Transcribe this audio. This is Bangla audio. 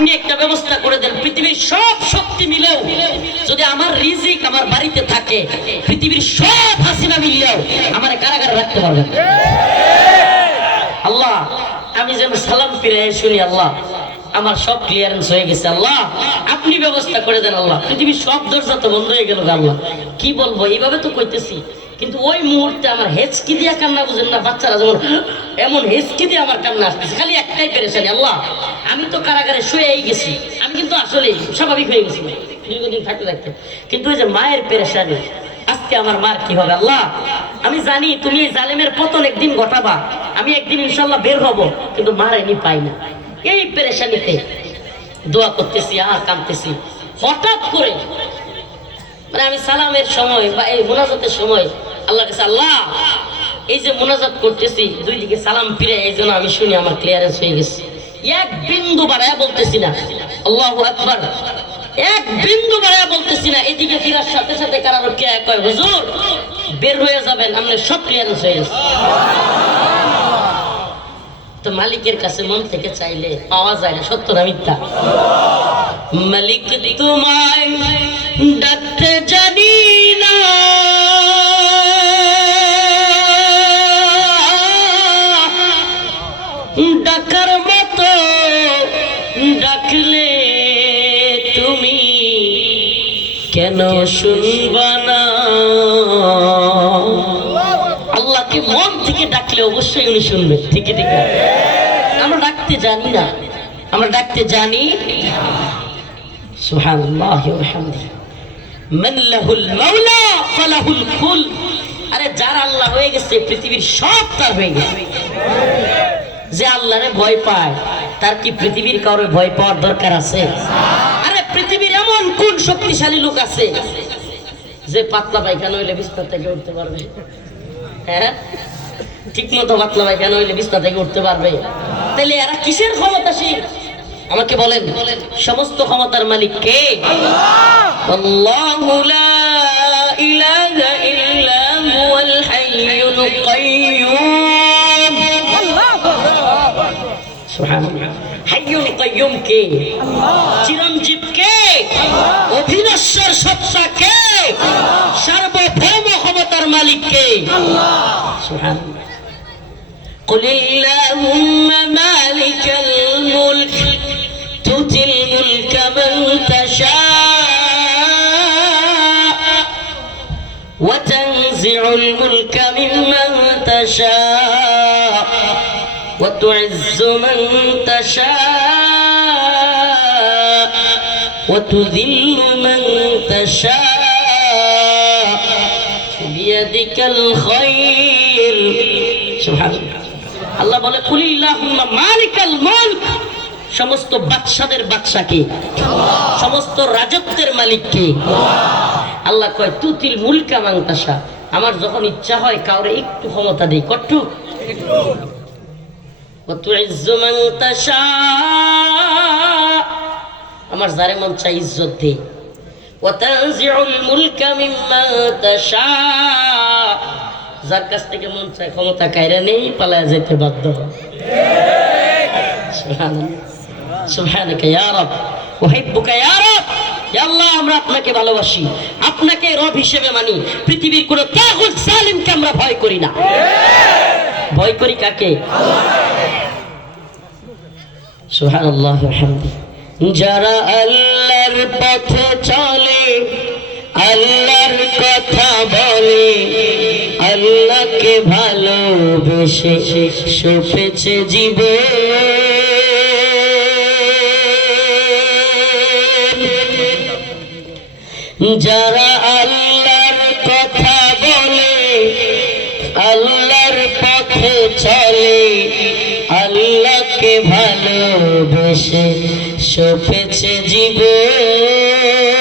আপনি একটা ব্যবস্থা করে দেন, পৃথিবীর সব শক্তি মিলেও যদি আমার রিজিক আমার বাড়িতে থাকে, পৃথিবীর সব হাসিনা মিললেও আমার কারাগারে রাখতে পারবেন। আল্লাহ আমি যেন সালাম ফিরে শুনি, আল্লাহ আমার সব ক্লিয়ারেন্স হয়ে গেছে, আল্লাহ আপনি ব্যবস্থা করে দেন। আল্লাহ পৃথিবীর সব দরজা তো বন্ধ হয়ে গেল, আল্লাহ কি বলবো, এইভাবে তো কইতেছি, কিন্তু ওই মুহূর্তে আমার হেঁচকি দিয়া কান্না, বুঝেন না, বাচ্চারা যেমন এমন হেঁচকি দিয়ে আমার কান্না আসতেছে, খালি একটাই পেরেছেন, আল্লাহ আমি তো কারাগারে শুয়েই গেছি, আমি কিন্তু আসলে স্বাভাবিক হয়ে গেছি দীর্ঘদিন থাকতে থাকতে, কিন্তু ওই যে মায়ের পেরেশানি, আজকে আমার মার কি হবে আল্লাহ, আমি জানি তুমি এই জালেমের পতন একদিন ঘটাবা, আমি একদিন ইনশাল্লাহ বের হব, কিন্তু মার আমি পাই না। এই পেরেশানিতে দোয়া করতেছি আর কাঁদতেছি, হঠাৎ করে মানে আমি সালামের সময় বা এই মুনাজাতের সময় আল্লাহর কাছে, আল্লাহ এই যে মুনাজাত করতেছি দুই দিকে সালাম ফিরে, এই জন্য আমি শুনি আমার ক্লিয়ারেন্স হয়ে গেছে, এক বিন্দু বাড়ায় বলতেছি না আল্লাহু আকবার, এক বিন্দু বাড়ায় বলতেছি না, এদিকে ফিরার সাথে সাথে কারো কে কয় হুজুর বের হয়ে যাবেন, আমরা সব ক্লিয়ারেন্স হয়ে গেছে। তো মালিকের কাছে মন থেকে চাইলে পাওয়া যায় না, সত্য না মিথ্যা? মালিক তোমায় ডাকতে জানি না, ডাকার মতো ডাকলে তুমি কেন শুনবা না? আল্লাহকে মন থেকে ডাকলে অবশ্যই উনি শুনবে, ঠিকই ঠিক। আমরা ডাকতে জানি না, আমরা ডাকতে জানি সুবহানাল্লাহি ওয়া বিহামদিহি মান লাহুল মাওলা ফালাহুল কুল। আরে যার আল্লাহ হয়ে গেছে পৃথিবীর সব তার হয়ে গেছে। যে আল্লাহরে ভয় পায় তার কি পৃথিবীর কারো ভয় পাওয়ার দরকার আছে? আরে পৃথিবীর এমন কোন শক্তিশালী লোক আছে যে পাতলা পায়খানা হইলে বিছানা থেকে উঠতে পারবে? হ্যাঁ, ঠিক মতো পাতলা পায়খানা হইলে বিছানা থেকে উঠতে পারবে? তাহলে এরা কিসের ক্ষমতাশীল আমাকে বলেন? সমস্ত ক্ষমতার মালিক কে? আল্লাহু লা ইলাহা ইল্লা হুয়াল হাইয়ুল কাইয়্যুম। সুবহানাল্লাহ। হাইয়ুল কাইয়্যুম কে? চিরঞ্জীব কে? অবিনশ্বর সত্তা কে? সার্বভৌম ক্ষমতার মালিক কে? সুবহানাল্লাহ। قل اللهم مالك الملك تؤتي الملك من تشاء وتنزع الملك ممن تشاء وتعز من تشاء وتذل من تشاء بيدك الخير سبحان الله। আল্লাহ বলে কুলিল্লাহুম্মা মালিকাল মুলক, সমস্ত বাদশাদের বাদশা কে? সমস্ত রাজত্বের মালিক কে? আল্লাহ কয় তুতিল মুলকা মান তাশা, আমার যখন ইচ্ছা হয় কাউরে একটু ক্ষমতা দেই, কট্টু ওয়া তুইজ্জু মান তাশা, আমার যারে মন চাই ইজ্জত দেই, ওয়া তানজিউল মুলকা মিম্মান তাশা, যার কাছ থেকে মন চায় ক্ষমতা কায়রা নেই, পালায়া যেতে বাধ্য হয়। সুবহানাকা ইয়া রব উহিব্বুকা ইয়া রব। ইয়া আল্লাহ আমরা আপনাকে ভালোবাসি, আপনাকে রব হিসেবে মানি, পৃথিবীর কোন তাগুত জালিমকে আমরা ভয় করি না। ভয় করি কাকে? সুবহানাল্লাহি ওয়া বিহামদিহি। যারা আল্লাহর পথে চলে, আল্লাহর কথা বলে, আল্লাহকে ভালোবেসে সপেছে জীবন। যারা আল্লাহর কথা বলে, আল্লাহর পথে চলে, আল্লাহকে ভালোবেসে সপেছে জীবন।